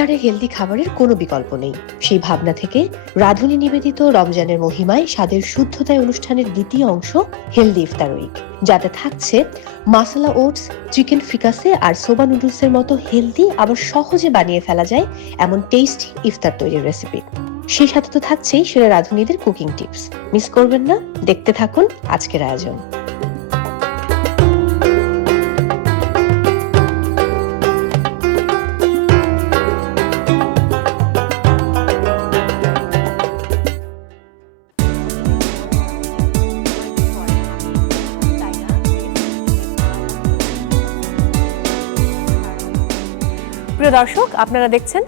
ইফতারে হেলদি খাবারের কোনো বিকল্প নেই। সেই ভাবনা থেকে রাঁধুনি নিবেদিত রমজানের মহিমায় স্বাদের শুদ্ধতায় অনুষ্ঠানের দ্বিতীয় অংশ হেলদি ইফতার উইক, যাতে থাকছে মাসালা ওটস, চিকেন ফ্রিকাসে আর সোবা নুডলসের মতো হেলদি আবার সহজে বানিয়ে ফেলা যায় এমন টেস্টি ইফতার তৈরির রেসিপি। সেই সাথে তো থাকছেই সেরা রাঁধুনিদের কুকিং টিপস। মিস করবেন না, দেখতে থাকুন আজকের আয়োজন। প্রিয় দর্শক, আপনারা দেখছেন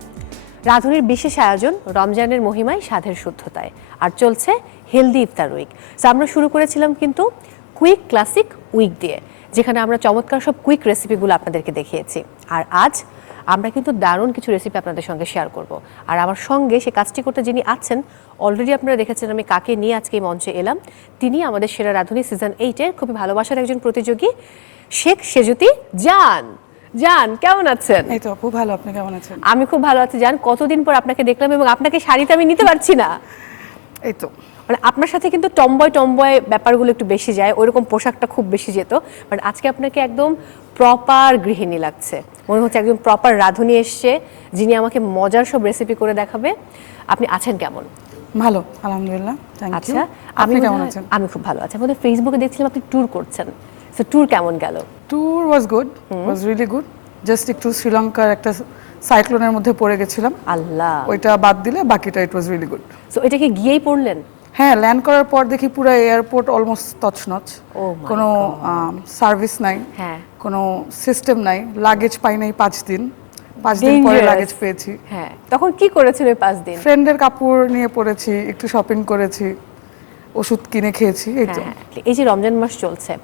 রাঁধুনির বিশেষ আয়োজন রমজানের মহিমায় স্বাদের শুদ্ধতায়, আর চলছে হেলদি ইফতার উইক। সো আমরা শুরু করেছিলাম কিন্তু কুইক ক্লাসিক উইক দিয়ে, যেখানে আমরা চমৎকার সব কুইক রেসিপিগুলো আপনাদেরকে দেখিয়েছি। আর আজ আমরা কিন্তু দারুণ কিছু রেসিপি আপনাদের সঙ্গে শেয়ার করব। আর আমার সঙ্গে সে কাজটি করতে যিনি আছেন, অলরেডি আপনারা দেখেছেন আমি কাকে নিয়ে আজকে এই মঞ্চে এলাম। তিনি আমাদের সেরা রাঁধুনি সিজন 8-এর খুবই ভালোবাসার একজন প্রতিযোগী, শেখ সেজুতি জান। জান, কেমন আছেন? এই তো আপু, ভালো। আপনি কেমন আছেন? আমি খুব ভালো আছি জান। কতদিন পর আপনাকে দেখলাম, এবং আপনাকে শাড়িতে আমি নিতে পারছি না। এই তো, মানে আপনার সাথে কিন্তু টম্বয় ব্যাপারগুলো একটু বেশি যায়, ওইরকম পোশাকটা খুব বেশি যেত। বাট আজকে আপনাকে একদম প্রপার গৃহিণী লাগছে, মনে হচ্ছে একদম প্রপার রাঁধুনি এসছে, যিনি আমাকে মজার সব রেসিপি করে দেখাবে। আপনি আছেন কেমন? ভালো, আলহামদুলিল্লাহ। Thank you. আচ্ছা, আপনি কেমন আছেন? আমি খুব ভালো আছি। আমাদের ফেসবুকে দেখছিলাম আপনি ট্যুর করছেন। সো ট্যুর কেমন গেল? Tour was good, was really good. Just একটু শ্রীলঙ্কার একটা সাইক্লোনের মধ্যে পড়ে গেছিলাম, আল্লাহ, ওইটা বাদ দিলে বাকিটা ইট ওয়াজ রিয়েলি গুড। সো এটাকে গিয়েই পড়লেন? হ্যাঁ, ল্যান্ড করার পর দেখি পুরো এয়ারপোর্ট অলমোস্ট তছনছ। কোনো সার্ভিস নাই, হ্যাঁ, কোনো সিস্টেম নাই। লাগেজ পাই নাই 5 দিন। 5 দিন পরে লাগেজ পেয়েছি। হ্যাঁ, তখন কি করেছিল ওই 5 দিন? ফ্রেন্ডের কাপড় নিয়ে পড়েছি, একটু শপিং করেছি, ওষুধ কিনে খেয়েছি, এই তো। এই যে রমজান মাস চলছে,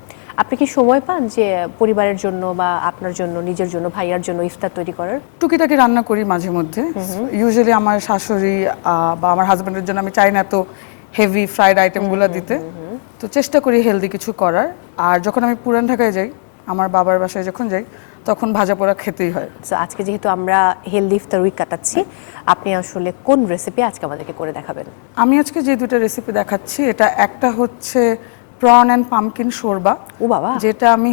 আপনি কি সময় পান যে পরিবারের জন্য বা আপনার জন্য, নিজের জন্য, ভাইয়ার জন্য ইফতার তৈরি করার? টুকিটাকি রান্না করি মাঝে মধ্যে। ইউজুয়ালি আমার শাশুড়ি বা আমার হাজবেন্ডের জন্য আমি চাই না তো হেভি ফ্রাইড আইটেমগুলো দিতে, তো চেষ্টা করি হেলদি কিছু করার। আর যখন আমি পুরান ঢাকায় যাই, আমার বাবার বাসায় যখন যাই, তখন ভাজা পোড়া খেতেই হয়। সো আজকে যেহেতু আমরা হেলদি ইফতার উইক কাটাচ্ছি, আপনি আসলে কোন রেসিপি আজকে আমাদেরকে করে দেখাবেন? আমি আজকে যে দুটো রেসিপি দেখাচ্ছি, এটা একটা হচ্ছে প্রন অ্যান্ড পামকিন শোরবা। ও বাবা, যেটা আমি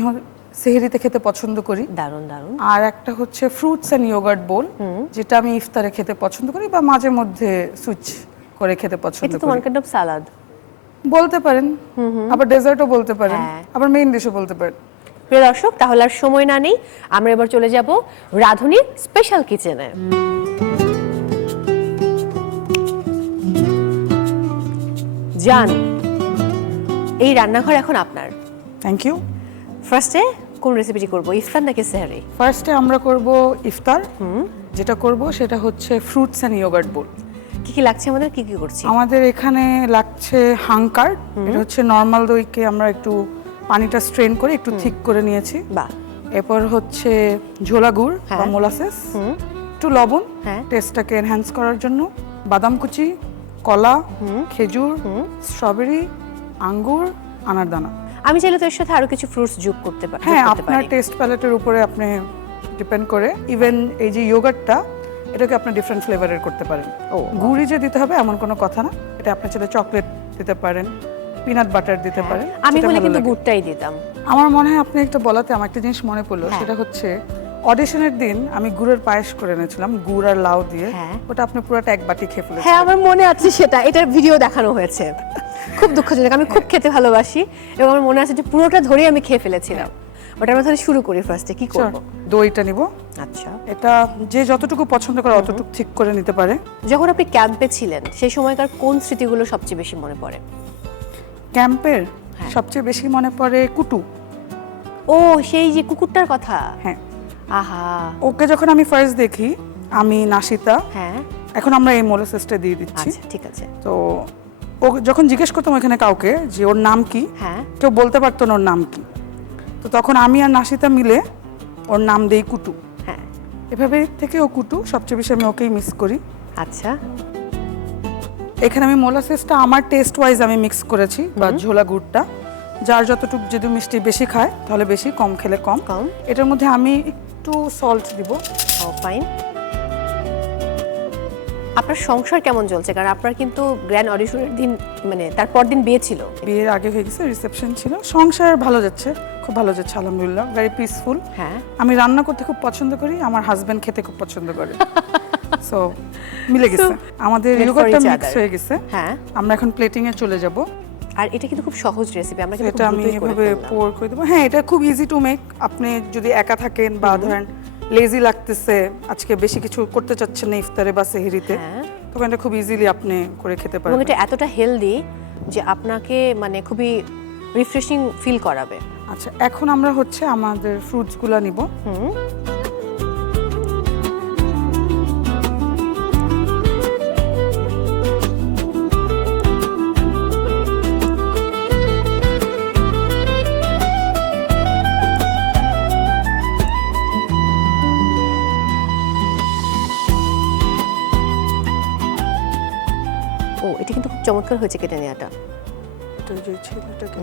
সেহরিতে খেতে পছন্দ করি। দারুণ দারুণ। আর একটা হচ্ছে ফ্রুটস অ্যান্ড ইয়োগার্ট বোল, যেটা আমি ইফতারে খেতে পছন্দ করি বা মাঝে মধ্যে সুইচ করে খেতে পছন্দ এটা তো করি। ওয়ান কাইন্ড অফ সালাদ বলতে পারেন, আবার ডেজার্টও বলতে পারেন, আবার মেইন ডিশও বলতে পারেন। প্রিয় দর্শক, তাহলে আর সময় না নেই, আমরা এবার চলে যাব রাঁধুনির স্পেশাল কিচেনে। জান, এই রান্নাঘর এখন আপনার। Thank you. ফার্স্টে কোন রেসিপিটি করব, ইফতার নাকি সেহরি? ফার্স্টে আমরা করব ইফতার। যেটা করব সেটা হচ্ছে ফ্রুটস অ্যান্ড ইয়োগার্ট বোল। কি কি লাগছে আমাদের, কি কি করছি? আমাদের এখানে লাগছে হাঙ্কার্ড। এটা হচ্ছে নর্মাল দইকে আমরা একটু পানিটা স্ট্রেন করে একটু থিক করে নিয়েছি। বাহ। এরপর হচ্ছে ঝোলা গুড় বা মোলাসেস, একটু লবণ টেস্টটাকে এনহ্যান্স করার জন্য, বাদাম কুচি, কলা, খেজুর, স্ট্রবেরি, আঙ্গুর, আনারদানা। আমি চাইলে তো এর সাথে আরো কিছু ফ্রুটস যোগ করতে পারি। হ্যাঁ, আপনার টেস্ট প্যালেটের উপরে আপনি ডিপেন্ড করে। ইভেন এই যে ইয়োগার্টটা, এটাকে আপনি ডিফারেন্ট ফ্লেভারের করতে পারেন। গুড়ই যে দিতে হবে এমন কোনো কথা না, এটা আপনি চাইলে চকলেট দিতে পারেন, পিনাট বাটার দিতে পারেন। আমি বলে কিন্তু গুড়টাই দিতাম। আমার মনে হয় আপনি একটা বলাতে আমার একটা জিনিস মনে পড়লো, সেটা হচ্ছে অডিশনের দিন আমি গুড়ের পায়েস করে এনেছিলাম, গুড় আর লাউ দিয়ে। ওটা আপনি পুরোটা এক বাটি খেয়ে ফেলেছেন। হ্যাঁ, আমার মনে আছে সেটা, এটার ভিডিও দেখানো হয়েছে। খুব দুঃখজনক, আমি খুব খেতে ভালোবাসি এবং আমার মনে আছে যে পুরোটা ধরেই আমি খেয়ে ফেলেছিলাম। বাট আমরা তাহলে শুরু করি। ফার্স্টে কি করব? দইটা নিব। আচ্ছা, এটা যে যতটুকু পছন্দ করে অতটুকু ঠিক করে নিতে পারে। যখন আপনি ক্যাম্পে ছিলেন সেই সময়কার কোন স্মৃতিগুলো সবচেয়ে বেশি মনে পড়ে? ক্যাম্পের সবচেয়ে বেশি মনে পড়ে কুটু। ও, সেই যে কুকুরটার কথা। হ্যাঁ, আহা, ওকে যখন আমি ফার্স্ট দেখি, আমি নাশিতা, হ্যাঁ, এখন আমরা এই মোলাসেসটা দিয়ে দিচ্ছি। আচ্ছা ঠিক আছে। তো ও যখন জিজ্ঞেস করতাম এখানে কাউকে যে ওর নাম কি, কেউ বলতে পারতো না ওর নাম কি, তো তখন আমি আর নাশিতা মিলে ওর নাম দেই কুটু। হ্যাঁ, এভাবে থেকে ও কুটু, সবচেয়ে বেশি আমি ওকেই মিস করি। আচ্ছা, এখানে আমি মোলাসেসটা আমার টেস্ট ওয়াইজ আমি মিক্স করেছি, বা ঝোলা গুড়টা যার যতটুকু, যদি মিষ্টি বেশি খায় তাহলে বেশি, কম খেলে কম। এটার মধ্যে আমি একটু সল্ট দিব। ও ফাইন। আপনার সংসার কেমন চলছে? কারণ আপনার কিন্তু গ্র্যান্ড অডিশনের দিন মানে তার পরদিন বিয়ে ছিল। বিয়ের আগে হয়ে গেছে, রিসেপশন ছিল। সংসার ভালো যাচ্ছে, খুব ভালো যাচ্ছে আলহামদুলিল্লাহ, ভেরি পিসফুল। হ্যাঁ, আমি রান্না করতে খুব পছন্দ করি, আমার হাজবেন্ড খেতে খুব পছন্দ করে। সো মিলে গেছে, আমাদের Made for ইয়োগার্টটা each mix other. হয়ে গেছে। হ্যাঁ। আমরা এখন প্লেটিং এ চলে যাব। আর এটা কিন্তু খুব সহজ রেসিপি, আমরা কিন্তু এটা খুব আমি দ্রুতই করে এভাবে ফেললাম। পোর করে দেবো। হ্যাঁ, এটা খুব ইজি টু মেক। আপনি যদি একা থাকেন বা ধরেন লেজি লাগতেছে, আজকে বেশি কিছু করতে চাচ্ছেন না ইফতারে বা সেহরিতে, হ্যাঁ। তখন এটা খুব ইজিলি আপনি করে খেতে এবং পারবেন। এটা এতটা হেলদি যে আপনাকে মানে খুবই রিফ্রেশিং ফিল করাবে। আচ্ছা, এখন আমরা হচ্ছে আমাদের ফ্রুটসগুলো নিব। ও, এটা কিন্তু খুব চমৎকার হয়েছে কেটে নেওয়াটা। এটা যে ছেলেটাকে,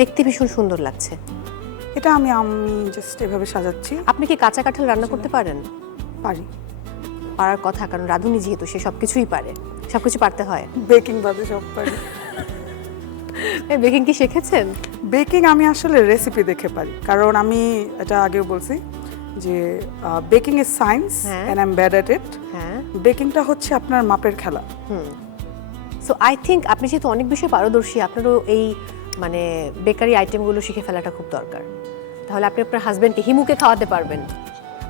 দেখতে ভীষণ সুন্দর লাগছে। এটা আমি জাস্ট এভাবে সাজাচ্ছি। আপনি কি কাঁচা কাঁঠাল রান্না করতে পারেন? পারি, পারার কথা, কারণ রাঁধুনি যেহেতু সে সবকিছুই পারে, সবকিছু পারতে হয়। বেকিং বাদে সব পারি। বেকিং কি শিখেছেন? বেকিং আমি আসলে রেসিপি দেখে পারি, কারণ আমি এটা আগেও বলছি যে বেকিং ইজ সায়েন্স হ্যাঁ। এন্ড আই এম ব্যাড এট ইট। হ্যাঁ। বেকিংটা হচ্ছে আপনার মাপের খেলা। সো আই থিঙ্ক আপনি যেহেতু অনেক বেশি পারদর্শী, আপনারও এই মানে বেকারি আইটেমগুলো শিখে ফেলাটা খুব দরকার। তাহলে আপনি আপনার হাজবেন্ডকে হিমুকে খাওয়াতে পারবেন।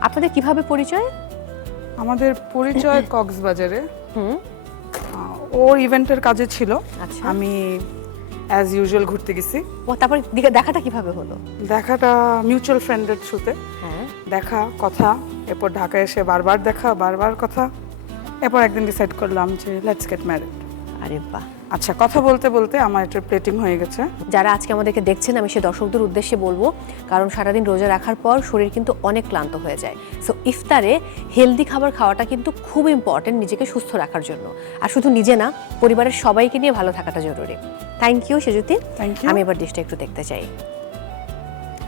আপনাদের কিভাবে পরিচয়? আমাদের পরিচয় কক্সবাজারে। ওর ইভেন্টের কাজে ছিল, আচ্ছা। আমি অ্যাজ ইউজুয়াল ঘুরতে গেছি। ও, তারপর দেখাটা কিভাবে হলো? দেখাটা মিউচুয়াল ফ্রেন্ডের থ্রুতে। হ্যাঁ। দেখা, কথা, এরপর ঢাকায় এসে বারবার দেখা, বারবার কথা। এরপর একদিন ডিসাইড করলাম যে লেটস গেট ম্যারিড। আরে বাহ। আচ্ছা, কথা বলতে বলতে আমার এটা প্লেটিং হয়ে গেছে। যারা আজকে আমাদেরকে দেখছেন, আমি সে দর্শকদের উদ্দেশ্যে বলবো, কারণ সারাদিন রোজা রাখার পর শরীর কিন্তু অনেক ক্লান্ত হয়ে যায়। সো ইফতারে হেলদি খাবার খাওয়াটা কিন্তু খুব ইম্পর্টেন্ট নিজেকে সুস্থ রাখার জন্য। আর শুধু নিজে না, পরিবারের সবাইকে নিয়ে ভালো থাকাটা জরুরি। Thank you Sejuti. Thank you. আমি এবার ডিশটা একটু দেখতে চাই।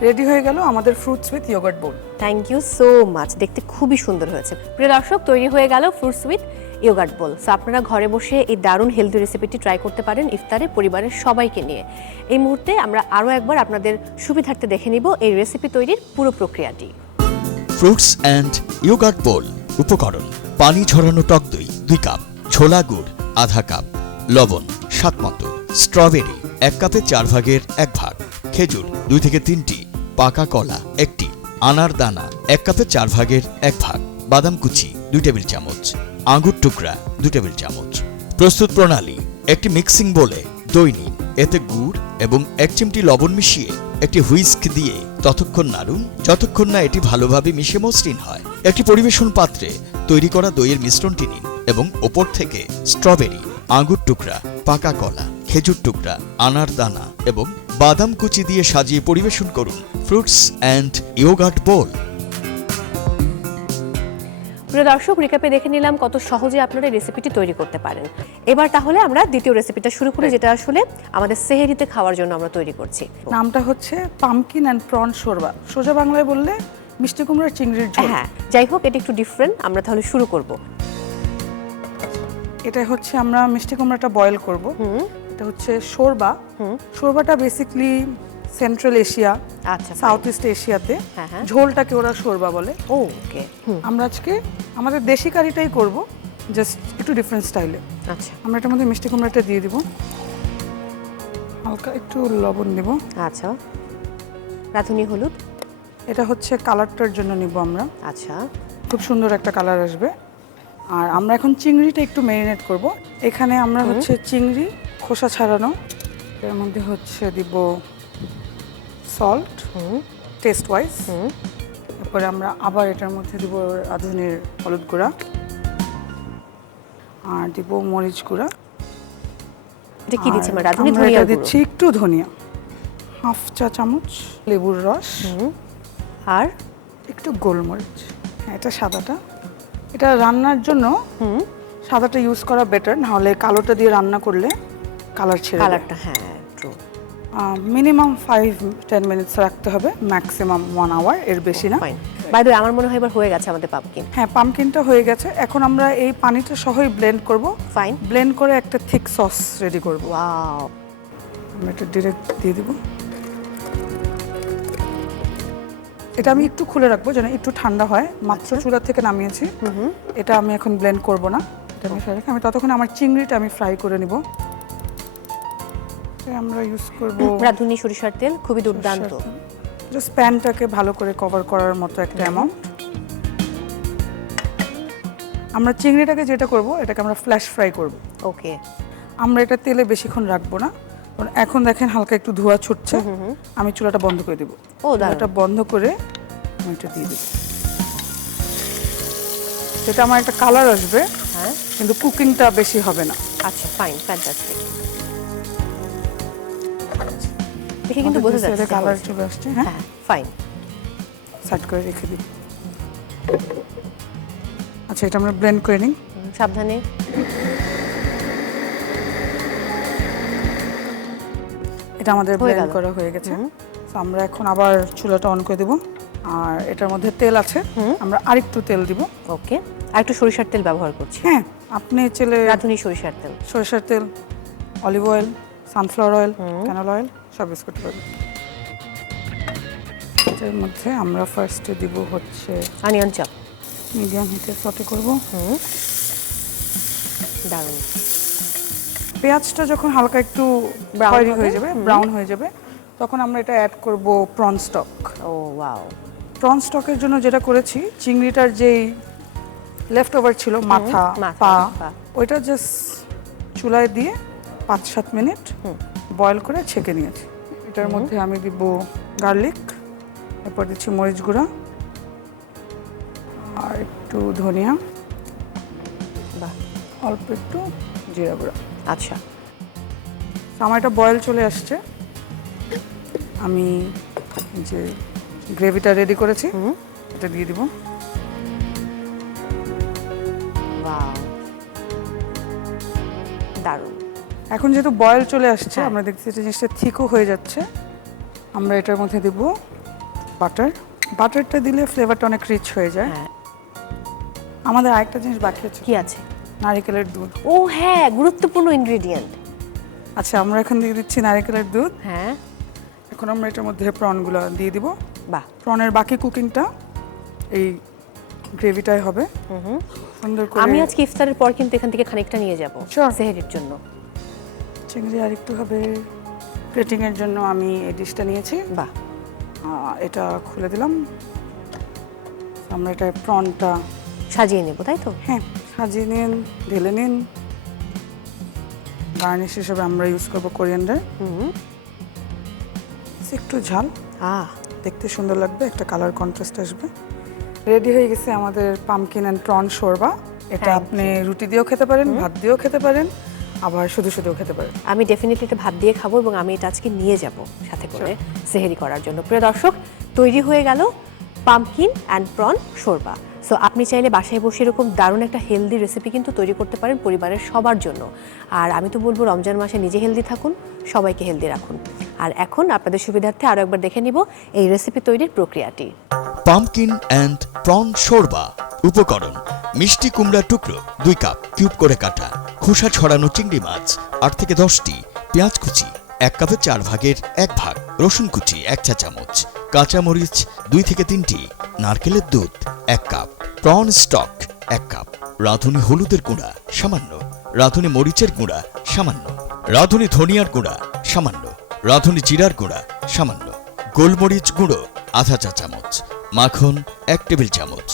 রেডি হয়ে গেল আমাদের fruits with yogurt bowl. Thank you so much, দেখতে খুবই সুন্দর হয়েছে। প্রিয় দর্শক, তৈরি হয়ে গেল fruits with yogurt bowl. So আপনারা ঘরে বসে এই দারুণ হেলদি রেসিপিটি ট্রাই করতে পারেন ইফতারে পরিবারের সবাইকে নিয়ে। এই মুহূর্তে আমরা আরও একবার আপনাদের সুবিধার্থে দেখে নিব এই রেসিপি তৈরির পুরো প্রক্রিয়াটি। ফ্রুটস অ্যান্ড ইয়োগার্ট বোল। উপকরণ: পানি ঝরানো টক দই 2 কাপ, ছোলা গুড় আধা কাপ, লবণ স্বাদমতো, স্ট্রবেরি 1 কাপে 4 ভাগের 1 ভাগ, খেজুর 2 থেকে 3টি, পাকা কলা 1টি, আনার দানা 1 কাপে 4 ভাগের 1 ভাগ, বাদাম কুচি 2 টেবিল চামচ, আঙ্গুর টুকরা 2 টেবিল চামচ। প্রস্তুত প্রণালী: একটি মিক্সিং বোলে দই নিন, এতে গুড় এবং 1 চিমটি লবণ মিশিয়ে একটি হুইস্ক দিয়ে ততক্ষণ নাড়ুন যতক্ষণ না এটি ভালোভাবে মিশে মসৃণ হয়। একটি পরিবেশন পাত্রে তৈরি করা দইয়ের মিশ্রণটি নিন এবং ওপর থেকে স্ট্রবেরি, আঙ্গুর টুকরা, পাকা কলা, খেজুর টুকরা, আনার দানা এবং বাদাম কুচি দিয়ে সাজিয়ে পরিবেশন করুন। ফ্রুটস অ্যান্ড ইয়োগার্ট বোল। প্রিয় দর্শক, রিক্যাপে দেখে নিলাম কত সহজে আপনারা এই রেসিপিটি তৈরি করতে পারেন। এবার তাহলে আমরা দ্বিতীয় রেসিপিটা শুরু করি, যেটা আসলে আমাদের সেহরিতে খাওয়ার জন্য আমরা তৈরি করছি। নামটা হচ্ছে পামকিন অ্যান্ড প্রন শোরবা। সোজা বাংলায় বললে মিষ্টি কুমড়ার চিংড়ির ঝোল। হ্যাঁ, যাই হোক, এটা একটু ডিফারেন্ট। আমরা তাহলে শুরু করব। এটা হচ্ছে আমরা মিষ্টি কুমড়াটা বয়েল করব। এটা হচ্ছে শোরবা। শোরবাটা বেসিক্যালি সেন্ট্রাল এশিয়া, আচ্ছা, সাউথ ইস্ট এশিয়াতে হ্যাঁ, হ্যাঁ। ঝোলটাকে ওরা শোরবা বলে। ওকে। আমরা আজকে আমাদের দেশি কারিটাই করব, জাস্ট একটু ডিফারেন্ট স্টাইলে। আচ্ছা আমরা এটার মধ্যে মিষ্টি কুমড়াটা দিয়ে দিব, হালকা একটু লবণ দিব। আচ্ছা, রাঁধুনি হলুদ। এটা হচ্ছে কালারটার জন্য নিব আমরা, আচ্ছা, খুব সুন্দর একটা কালার আসবে। আর আমরা এখন চিংড়িটা একটু ম্যারিনেট করব। এখানে আমরা হচ্ছে চিংড়ি খোসা ছাড়ানো, এর মধ্যে হচ্ছে দিব সল্ট টেস্ট ওয়াইজ। এরপরে আমরা আবার এটার মধ্যে দিব রাঁধুনির হলুদ গুঁড়া আর দিব মরিচ গুঁড়া। এটা কি দিচ্ছি আমরা? আর রাঁধুনি আমরা ধনিয়া এটা দিচ্ছি একটু ধনিয়া, 1/2 চা চামচ লেবুর রস আর একটু গোলমরিচ। হ্যাঁ, এটা সাদাটা। এটা রান্নার জন্য সাদাটা ইউজ করা বেটার, না হলে কালোটা দিয়ে রান্না করলে কালার ছেড়ে দেয়। কালারটা, হ্যাঁ ট্রু। মিনিমাম 5-10 মিনিটস রাখতে হবে, ম্যাক্সিমাম 1 আওয়ার, এর বেশি না। ফাইন। বাই দ্য ওয়ে, আমার মনে হয় এবার হয়ে গেছে আমাদের পাম্পকিন। হ্যাঁ, পামকিনটা হয়ে গেছে। এখন আমরা এই পানিটা সহই ব্লেন্ড করব। ফাইন। ব্লেন্ড করে একটা থিক সস রেডি করব। ওয়াও, আমরা এটা ডিরেক্ট দিয়ে দিব। এটা আমি একটু খুলে রাখবো যেন একটু ঠান্ডা হয়, মাত্র চুলা থেকে নামিয়েছি। এটা আমি এখন ব্লেন্ড করব না, এটা আমি ফ্রাই রাখি। আমি ততক্ষণ আমার চিংড়িটা আমি ফ্রাই করে নিব। আমরা ইউজ করব রাঁধুনি সরিষার তেল, খুবই দুর্দান্ত। জাস্ট প্যানটাকে ভালো করে কভার করার মতো একটা অ্যামাউন্ট। আমরা চিংড়িটাকে যেটা করব, এটাকে আমরা ফ্ল্যাশ ফ্রাই করব। ওকে। আমরা এটা তেলে বেশিক্ষণ রাখবো না, কারণ এখন দেখেন হালকা একটু ধোঁয়া ছুটছে। আমি চুলাটা বন্ধ করে দেব। চুলাটা বন্ধ করে আমি এটা দিয়ে দেব। সেটা আমার একটা কালার আসবে, হ্যাঁ, কিন্তু কুকিংটা বেশি হবে না। আচ্ছা, ফাইন, ফ্যান্টাস্টিক। দেখে কিন্তু বোঝা যাচ্ছে কালার চলে আসছে। হ্যাঁ, হ্যাঁ, ফাইন। সাইড করে রেখে দিই। আচ্ছা, এটা আমরা ব্লেন্ড করে নিই। সাবধানে। এটা আমাদের ব্লেন্ড করা হয়ে গেছে। তো আমরা এখন আবার চুলাটা অন করে দেব। আর এটার মধ্যে তেল আছে, আমরা আরেকটু তেল দিব। ওকে, আর একটু সরিষার তেল ব্যবহার করছি। হ্যাঁ, আপনি চেলে রাঁধুনি সরিষার তেল, সরিষার তেল, olive oil, sunflower oil, canola oil সব ইউজ করতে পারবেন। এটার মধ্যে আমরা ফার্স্টে দিব হচ্ছে অনিয়ন চপ। মিডিয়াম হিটে সটে করব। দারুণ। পেঁয়াজটা যখন হালকা একটু খয়েরি হয়ে যাবে, ব্রাউন হয়ে যাবে, তখন আমরা এটা অ্যাড করব প্রন স্টক। ও ওয়াও। প্রন স্টকের জন্য যেটা করেছি, চিংড়িটার যেই লেফট ওভার ছিল, মাথা, পা, ওইটা জাস্ট চুলায় দিয়ে 5-7 মিনিট বয়েল করে ছেঁকে নিয়েছি। এটার মধ্যে আমি দিব গার্লিক, এরপর দিচ্ছি মরিচ গুঁড়া আর একটু ধনিয়া, বাহ, অল্প একটু জিরা গুঁড়া। আচ্ছা, আমার এটা বয়েল চলে আসছে। আমি যে গ্রেভিটা রেডি করেছি এটা দিয়ে দিব। ওয়াও, দারুণ। এখন যেহেতু বয়েল চলে আসছে, আমরা দেখছি যে জিনিসটা থিকও হয়ে যাচ্ছে। আমরা এটার মধ্যে দিব বাটার। বাটারটা দিলে ফ্লেভারটা অনেক রিচ হয়ে যায়। হ্যাঁ। আমাদের আরেকটা জিনিস বাকি আছে, কি আছে? নারকেলের দুধ। ও হ্যাঁ, গুরুত্বপূর্ণ ইনগ্রেডিয়েন্ট। আচ্ছা, আমরা এখন দিয়ে দিচ্ছি নারকেলের দুধ। হ্যাঁ। এখন আমরা এটার মধ্যে প্রনগুলো দিয়ে দিব। বাহ, প্রনের বাকি কুকিংটা এই গ্রেভিটাই হবে। সুন্দর করে আমি আজকে ইফতারের পর কিন্তু এখান থেকে খানিকটা নিয়ে যাব Sure. সেহরির জন্য। চিংড়ি আর একটু হবে প্লেটিং এর জন্য, আমি এই ডিশটা নিয়েছি। বাহ, এটা খুলে দিলাম। আমরা এটা প্রনটা সাজিয়ে নেব, তাই তো? হ্যাঁ সাজিয়ে নিন, ঢেলে নিন। গার্নিশ হিসেবে আমরা ইউজ করবো কোরিয়ান্ডার। একটু ঝাল, দেখতে সুন্দর লাগবে, একটা কালার কন্ট্রাস্ট আসবে। রেডি হয়ে গেছে আমাদের পামকিন অ্যান্ড প্রন শোরবা। এটা আপনি রুটি দিয়েও খেতে পারেন, ভাত দিয়েও খেতে পারেন, আবার শুধু শুধুও খেতে পারেন। আমি ডেফিনেটলি এটা ভাত দিয়ে খাবো এবং আমি এটা আজকে নিয়ে যাব সাথে করে সেহরি করার জন্য। প্রিয় দর্শক, তৈরি হয়ে গেল pumpkin and prawn shorba. So আপনি চাইলে বাসায় বসে এরকম দারুণ একটা হেলদি রেসিপি কিন্তু তৈরি করতে পারেন পরিবারের সবার জন্য। আর আমি তো বলবো, রমজান মাসে নিজে হেলদি থাকুন, সবাইকে হেলদি রাখুন। আর এখন আপনাদের সুবিধার্থে আরও একবার দেখে নিব এই রেসিপি তৈরির প্রক্রিয়াটি। Pumpkin and prawn shorba. উপকরণ: মিষ্টি কুমড়া টুকরো 2 কাপ, কিউব করে কাটা, খোসা ছড়ানো চিংড়ি মাছ 8 থেকে 10টি, পেঁয়াজ কুচি 1 কাপের 4 ভাগের 1 ভাগ, রসুন কুচি 1 চা চামচ, কাঁচা মরিচ 2 থেকে 3টি, নারকেলের দুধ 1 কাপ, প্রন স্টক 1 কাপ, রাঁধুনি হলুদের গুঁড়া সামান্য, রাঁধুনি মরিচের গুঁড়া সামান্য, রাঁধুনি ধনিয়ার গুঁড়া সামান্য, রাঁধুনি জিরার গুঁড়া সামান্য, গোলমরিচ গুঁড়ো আধা চা চামচ, মাখন 1 টেবিল চামচ,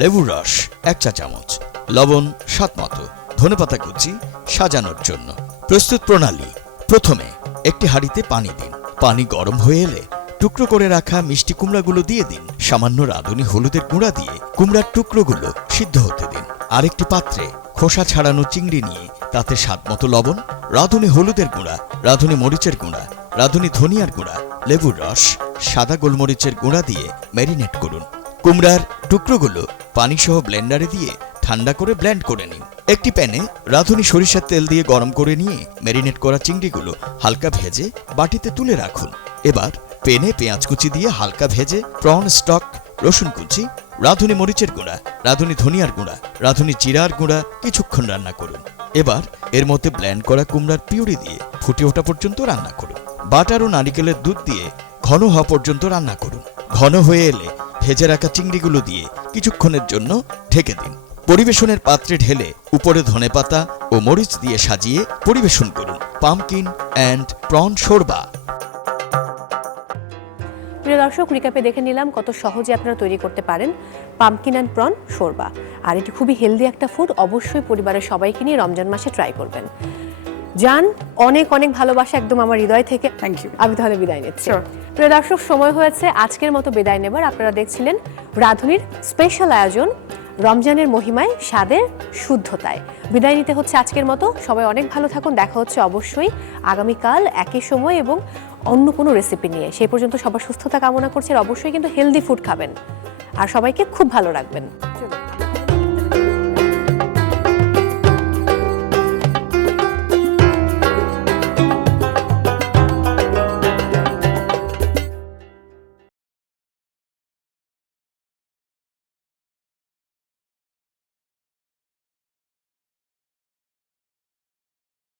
লেবুর রস 1 চা চামচ, লবণ স্বাদমতো, ধনেপাতা কুচি সাজানোর জন্য। প্রস্তুত প্রণালী: প্রথমে একটি হাঁড়িতে পানি দিন। পানি গরম হয়ে এলে টুকরো করে রাখা মিষ্টি কুমড়াগুলো দিয়ে দিন। সামান্য রাঁধুনি হলুদের গুঁড়া দিয়ে কুমড়ার টুকরোগুলো সিদ্ধ হতে দিন। আরেকটি পাত্রে খোসা ছাড়ানো চিংড়ি নিয়ে তাতে স্বাদমতো লবণ, রাঁধুনি হলুদের গুঁড়া, রাঁধুনি মরিচের গুঁড়া, রাঁধুনি ধনিয়ার গুঁড়া, লেবুর রস, সাদা গোলমরিচের গুঁড়া দিয়ে ম্যারিনেট করুন। কুমড়ার টুকরোগুলো পানিসহ ব্লেন্ডারে দিয়ে ঠান্ডা করে ব্লেন্ড করে নিন। একটি প্যানে রাঁধুনি সরিষার তেল দিয়ে গরম করে নিয়ে ম্যারিনেট করা চিংড়িগুলো হালকা ভেজে বাটিতে তুলে রাখুন। এবার প্যানে পেঁয়াজ কুচি দিয়ে হালকা ভেজে প্রন স্টক, রসুন কুচি, রাঁধুনি মরিচের গুঁড়া, রাঁধুনি ধনিয়ার গুঁড়া, রাঁধুনি জিরার গুঁড়া কিছুক্ষণ রান্না করুন। এবার এর মধ্যে ব্লেন্ড করা কুমড়ার পিউরি দিয়ে ফুটে ওঠা পর্যন্ত রান্না করুন। বাটার ও নারিকেলের দুধ দিয়ে ঘন হওয়া পর্যন্ত রান্না করুন। ঘন হয়ে এলে ভেজে রাখা চিংড়িগুলো দিয়ে কিছুক্ষণের জন্য ঢেকে দিন। পরিবেশনের পাত্রে ঢেলে উপরে ধনেপাতা ও মরিচ দিয়ে সাজিয়ে পরিবেশন করুন। Pumpkin and prawn shorba. প্রিয় দর্শক, রিক্যাপে দেখে নিলাম কত সহজে আপনারা তৈরি করতে পারেন পামকিন অ্যান্ড প্রন শোরবা। আর এটি খুবই হেলদি একটা ফুড, অবশ্যই পরিবারের সবাইকে নিয়ে রমজান মাসে ট্রাই করবেন। জান, অনেক অনেক ভালোবাসা একদম আমার হৃদয় থেকে। Thank you. আমি তাহলে বিদায় নিচ্ছি। Sure. প্রিয় দর্শক, সময় হয়েছে আজকের মতো বিদায় নেবার। আপনারা দেখছিলেন রাঁধুনির স্পেশাল আয়োজন রমজানের মহিমায়, স্বাদের শুদ্ধতায়। বিদায় নিতে হচ্ছে আজকের মতো। সবাই অনেক ভালো থাকুন। দেখা হচ্ছে অবশ্যই আগামীকাল একই সময় এবং অন্য কোনো রেসিপি নিয়ে। সেই পর্যন্ত সবার সুস্থতা কামনা করছি। আর অবশ্যই কিন্তু হেলদি ফুড খাবেন আর সবাইকে খুব ভালো রাখবেন।